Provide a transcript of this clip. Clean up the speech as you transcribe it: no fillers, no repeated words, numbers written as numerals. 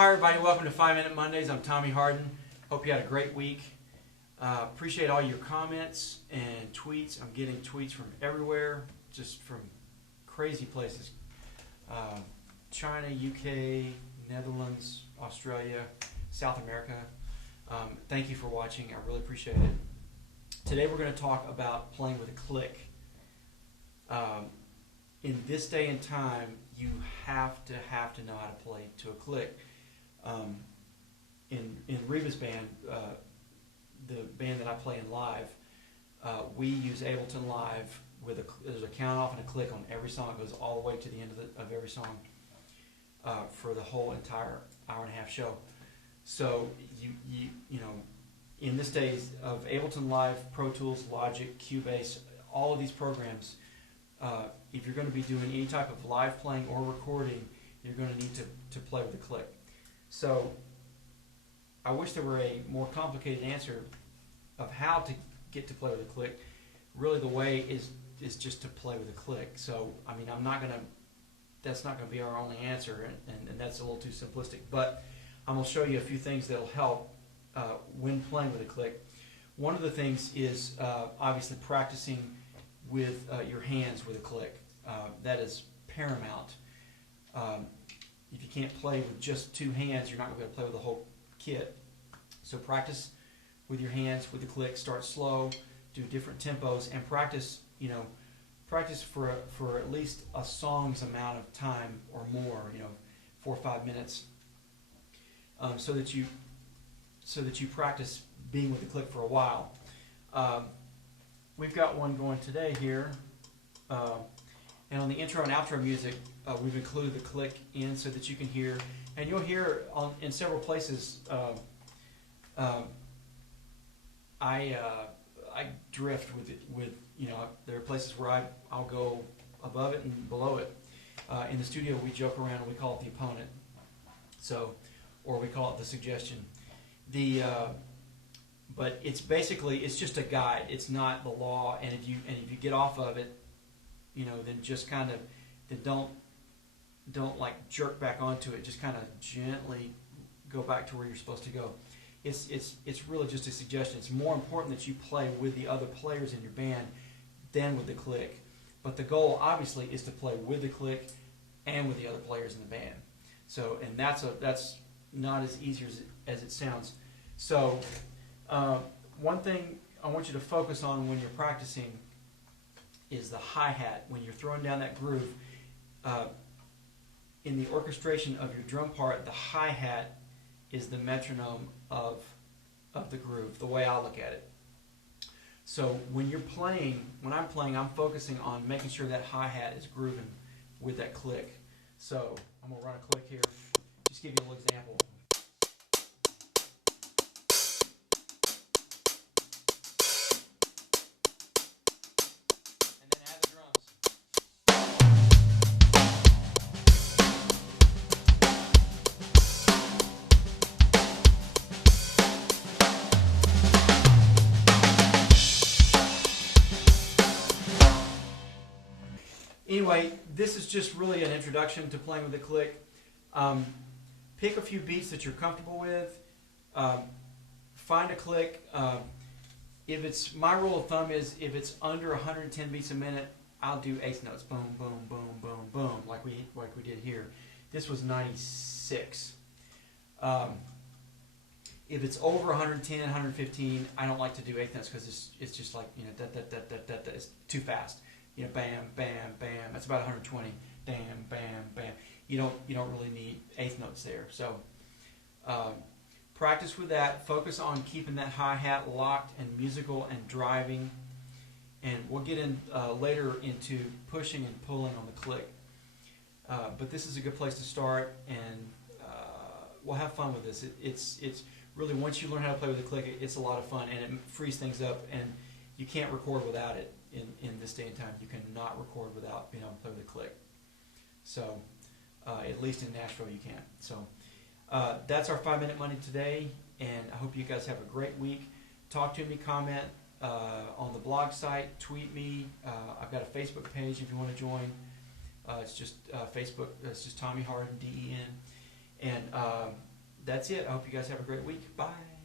Hi everybody, welcome to 5 Minute Mondays. I'm Tommy Harden. Hope you had a great week. Appreciate all your comments and tweets. I'm getting tweets from everywhere, just from crazy places. China, UK, Netherlands, Australia, South America. Thank you for watching. I really appreciate it. Today we're going to talk about playing with a click. In this day and time, you have to know how to play to a click. In Reva's band, the band that I play in live, we use Ableton Live with there's a count off and a click on every song. It goes all the way to the end of every song for the whole entire hour-and-a-half show. So you know, in this days of Ableton Live, Pro Tools, Logic, Cubase, all of these programs, if you're going to be doing any type of live playing or recording, you're going to need to play with a click. So I wish there were a more complicated answer of how to get to play with a click. Really the way is just to play with a click. So I mean, that's not going to be our only answer, and that's a little too simplistic, but I'm going to show you a few things that will help when playing with a click. One of the things is obviously practicing with your hands with a click. That is paramount. If you can't play with just two hands, you're not going to be able to play with the whole kit. So practice with your hands with the click. Start slow, do different tempos, and practice. Practice for at least a song's amount of time or more. 4 or 5 minutes, so that you practice being with the click for a while. We've got one going today here, and on the intro and outro music, we've included the click in so that you can hear, and you'll hear in several places. I drift with there are places where I'll go above it and below it. In the studio, we joke around and we call it the opponent, or we call it the suggestion. But it's just a guide. It's not the law. And if you get off of it, then just don't like jerk back onto it. Just kind of gently go back to where you're supposed to go. It's really just a suggestion. It's more important that you play with the other players in your band than with the click. But the goal obviously is to play with the click and with the other players in the band. So, and that's not as easy as it sounds. So, one thing I want you to focus on when you're practicing is the hi-hat. When you're throwing down that groove, in the orchestration of your drum part, the hi-hat is the metronome of the groove, the way I look at it. So when I'm playing, I'm focusing on making sure that hi-hat is grooving with that click. So I'm going to run a click here. Just give you a little example. And then add the drums. Anyway, this is just really an introduction to playing with the click. Pick a few beats that you're comfortable with. Find a click. My rule of thumb is if it's under 110 beats a minute, I'll do eighth notes. Boom, boom, boom, boom, boom, like we did here. This was 96. If it's over 110, 115, I don't like to do eighth notes because it's just like it's too fast. Bam, bam, bam. That's about 120. Bam, bam, bam. You don't really need eighth notes there. So practice with that. Focus on keeping that hi-hat locked and musical and driving. And we'll get in later into pushing and pulling on the click. But this is a good place to start, and we'll have fun with this. It's really, once you learn how to play with the click, it's a lot of fun, and it frees things up, and you can't record without it. In this day and time, you cannot record without being able to play with a click. So, at least in Nashville, you can. So, that's our 5 Minute Monday today, and I hope you guys have a great week. Talk to me, comment on the blog site, tweet me. I've got a Facebook page if you want to join. It's just Facebook. It's just Tommy Harden, DEN, and that's it. I hope you guys have a great week. Bye.